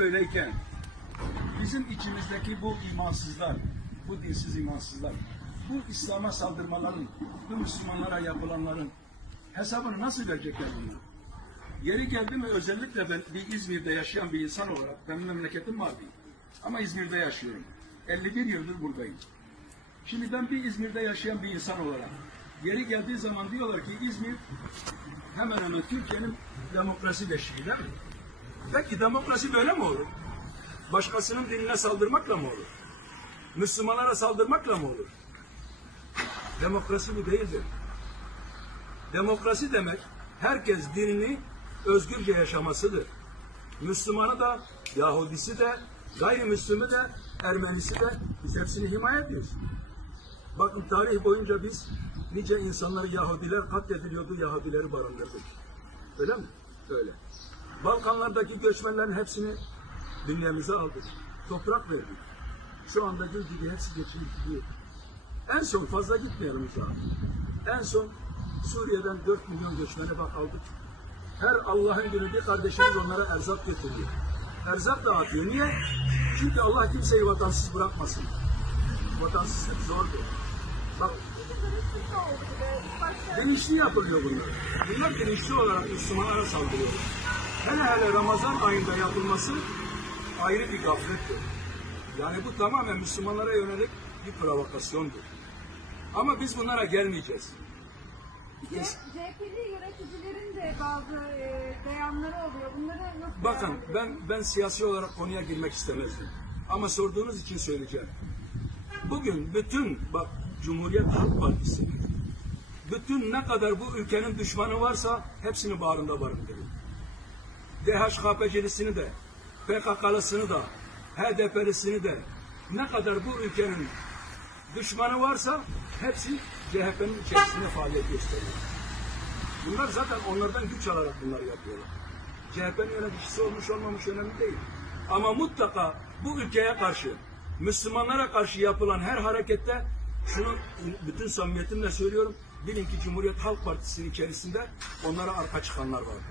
böyleyken bizim içimizdeki bu imansızlar, bu dinsiz imansızlar, bu İslam'a saldırmaların, bu Müslümanlara yapılanların hesabını nasıl verecekler bunlar? Yeri geldi mi özellikle ben bir İzmir'de yaşayan bir insan olarak, benim memleketim Mardin ama İzmir'de yaşıyorum. 51 yıldır buradayım. Şimdi ben bir İzmir'de yaşayan bir insan olarak yeri geldiği zaman diyorlar ki İzmir hemen hemen Türkiye'nin demokrasi beşiği değil mi? Peki demokrasi böyle mi olur? Başkasının dinine saldırmakla mı olur? Müslümanlara saldırmakla mı olur? Demokrasi bu değildir. Demokrasi demek herkes dinini özgürce yaşamasıdır. Müslümanı da, Yahudisi de, gayrimüslimi de, Ermenisi de biz hepsini himaye ediyoruz. Bakın tarih boyunca biz nice insanları Yahudiler katlediliyordu, Yahudileri barındırdık. Öyle mi? Öyle. Balkanlardaki göçmenlerin hepsini bünyemize aldık. Toprak verdik. Şu anda gül gibi hepsi geçip gidiyor. En son fazla gitmeyelim uzağa. En son Suriye'den 4 milyon göçmeni bak aldık. Her Allah'ın günü bir kardeşimiz onlara erzak getiriyor. Erzak dağıtıyor. Niye? Çünkü Allah kimseyi vatansız bırakmasın. Vatansızlık zordur. Bak bilinçli yapılıyor bunlar. Bunlar bilinçli olarak Müslümanlara saldırıyor. Hele hele Ramazan ayında yapılması ayrı bir gaflettir. Yani bu tamamen Müslümanlara yönelik bir provokasyondur. Ama biz bunlara gelmeyeceğiz. CHP'li yöneticilerin de bazı e, beyanları oluyor. Bunları nasıl Bakın ben ben siyasi olarak konuya girmek istemezdim. Ama sorduğunuz için söyleyeceğim. Bugün bütün bak Cumhuriyet Halk Partisi bütün ne kadar bu ülkenin düşmanı varsa hepsini bağrında barındırıyor. DHKPC'lisini de, PKK'lısını da, HDP'lisini de ne kadar bu ülkenin düşmanı varsa hepsi CHP'nin içerisinde faaliyet gösteriyor. Bunlar zaten onlardan güç alarak bunları yapıyorlar. CHP'nin yöneticisi olmuş olmamış önemli değil. Ama mutlaka bu ülkeye karşı, Müslümanlara karşı yapılan her harekette şunu bütün samimiyetimle söylüyorum. Bilin ki Cumhuriyet Halk Partisi'nin içerisinde onlara arka çıkanlar vardır.